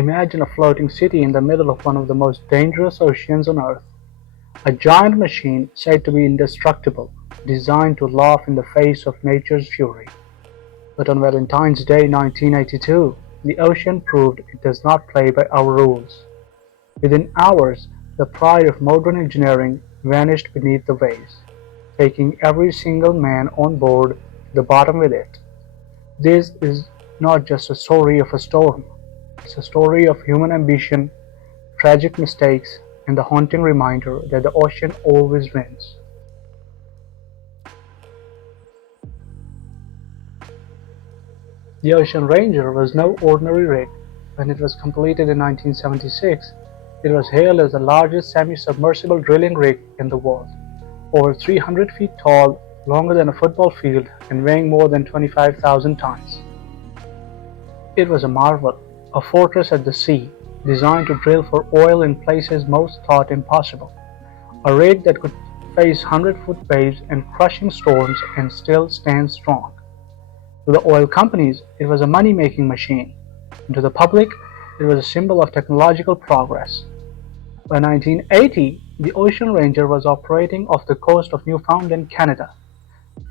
Imagine a floating city in the middle of one of the most dangerous oceans on Earth. A giant machine said to be indestructible, designed to laugh in the face of nature's fury. But on Valentine's Day 1982, the ocean proved it does not play by our rules. Within hours, the pride of modern engineering vanished beneath the waves, taking every single man on board to the bottom with it. This is not just a story of a storm, it's a story of human ambition, tragic mistakes, and the haunting reminder that the ocean always wins. The Ocean Ranger was no ordinary rig. When it was completed in 1976, it was hailed as the largest semi-submersible drilling rig in the world. Over 300 feet tall, longer than a football field, and weighing more than 25,000 tons. It was a marvel, a fortress at the sea, designed to drill for oil in places most thought impossible. A rig that could face 100-foot waves and crushing storms and still stand strong. To the oil companies, it was a money-making machine, and to the public, it was a symbol of technological progress. By 1980, the Ocean Ranger was operating off the coast of Newfoundland, Canada,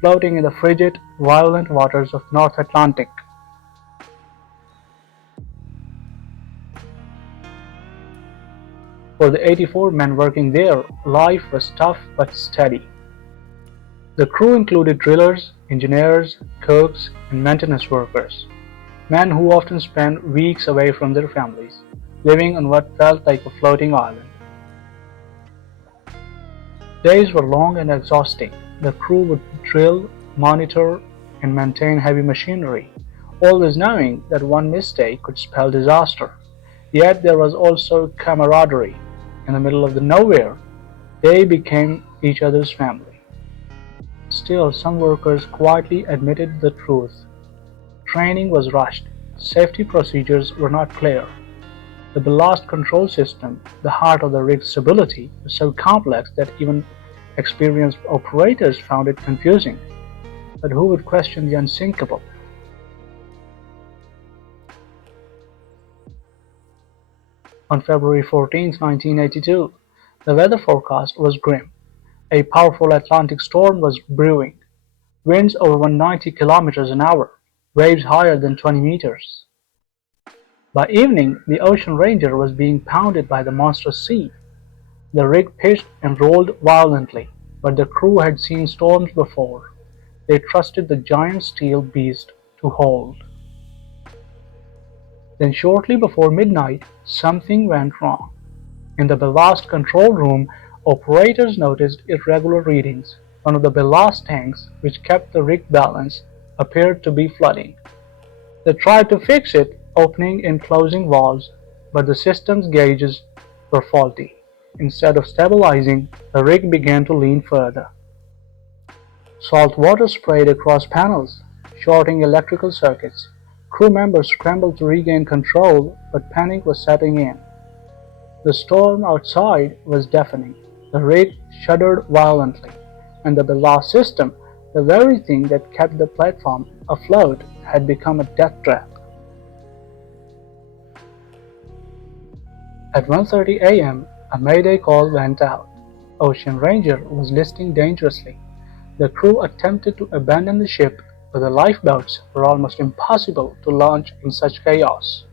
floating in the frigid, violent waters of North Atlantic. For the 84 men working there, life was tough but steady. The crew included drillers, engineers, cooks, and maintenance workers, men who often spent weeks away from their families, living on what felt like a floating island. Days were long and exhausting. The crew would drill, monitor, and maintain heavy machinery, always knowing that one mistake could spell disaster. Yet there was also camaraderie. In the middle of the nowhere, they became each other's family. Still, some workers quietly admitted the truth. Training was rushed. Safety procedures were not clear. The ballast control system, the heart of the rig's stability, was so complex that even experienced operators found it confusing. But who would question the unsinkable? On February 14, 1982, the weather forecast was grim. A powerful Atlantic storm was brewing, winds over 190 kilometers an hour, waves higher than 20 meters. By evening, the Ocean Ranger was being pounded by the monstrous sea. The rig pitched and rolled violently, but the crew had seen storms before. They trusted the giant steel beast to hold. Then shortly before midnight, something went wrong. In the ballast control room, operators noticed irregular readings. One of the ballast tanks, which kept the rig balanced, appeared to be flooding. They tried to fix it, opening and closing valves, but the system's gauges were faulty. Instead of stabilizing, the rig began to lean further. Salt water sprayed across panels, shorting electrical circuits. Crew members scrambled to regain control, but panic was setting in. The storm outside was deafening. The rig shuddered violently, and the ballast system, the very thing that kept the platform afloat, had become a death trap. At 1:30 a.m., a mayday call went out. Ocean Ranger was listing dangerously. The crew attempted to abandon the ship, but the lifeboats were almost impossible to launch in such chaos.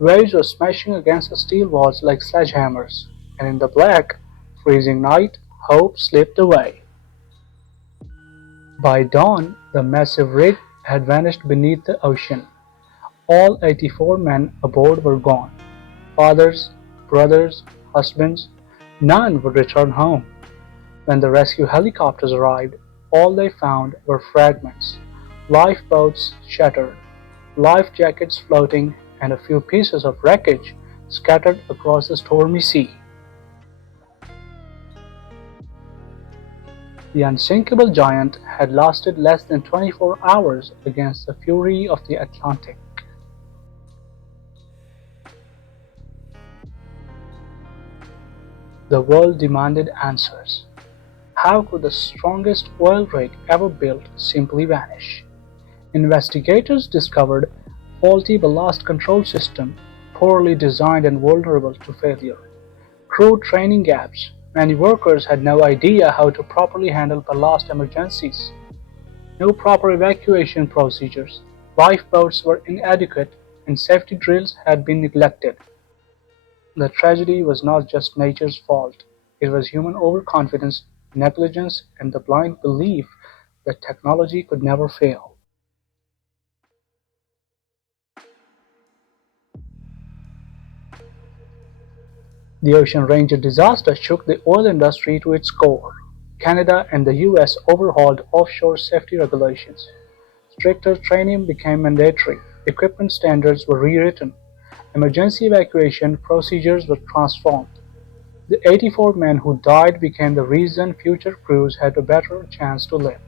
Waves were smashing against the steel walls like sledgehammers, and in the black, freezing night, hope slipped away. By dawn, the massive rig had vanished beneath the ocean. All 84 men aboard were gone. Fathers, brothers, husbands, none would return home. When the rescue helicopters arrived, all they found were fragments, lifeboats shattered, life jackets floating, and a few pieces of wreckage scattered across the stormy sea. The unsinkable giant had lasted less than 24 hours against the fury of the Atlantic. The world demanded answers. How could the strongest oil rig ever built simply vanish? Investigators discovered faulty ballast control system, poorly designed and vulnerable to failure. Crew training gaps. Many workers had no idea how to properly handle ballast emergencies. No proper evacuation procedures. Lifeboats were inadequate and safety drills had been neglected. The tragedy was not just nature's fault, it was human overconfidence, negligence, and the blind belief that technology could never fail. The Ocean Ranger disaster shook the oil industry to its core. Canada and the US overhauled offshore safety regulations. Stricter training became mandatory, equipment standards were rewritten, emergency evacuation procedures were transformed. The 84 men who died became the reason future crews had a better chance to live.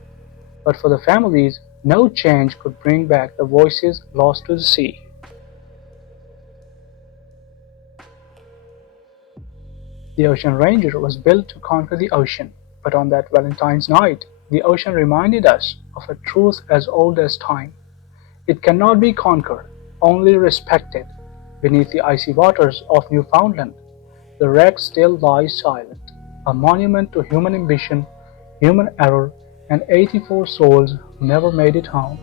But for the families, no change could bring back the voices lost to the sea. The Ocean Ranger was built to conquer the ocean, but on that Valentine's night, the ocean reminded us of a truth as old as time. It cannot be conquered, only respected. Beneath the icy waters of Newfoundland, the wreck still lies silent, a monument to human ambition, human error, and 84 souls who never made it home.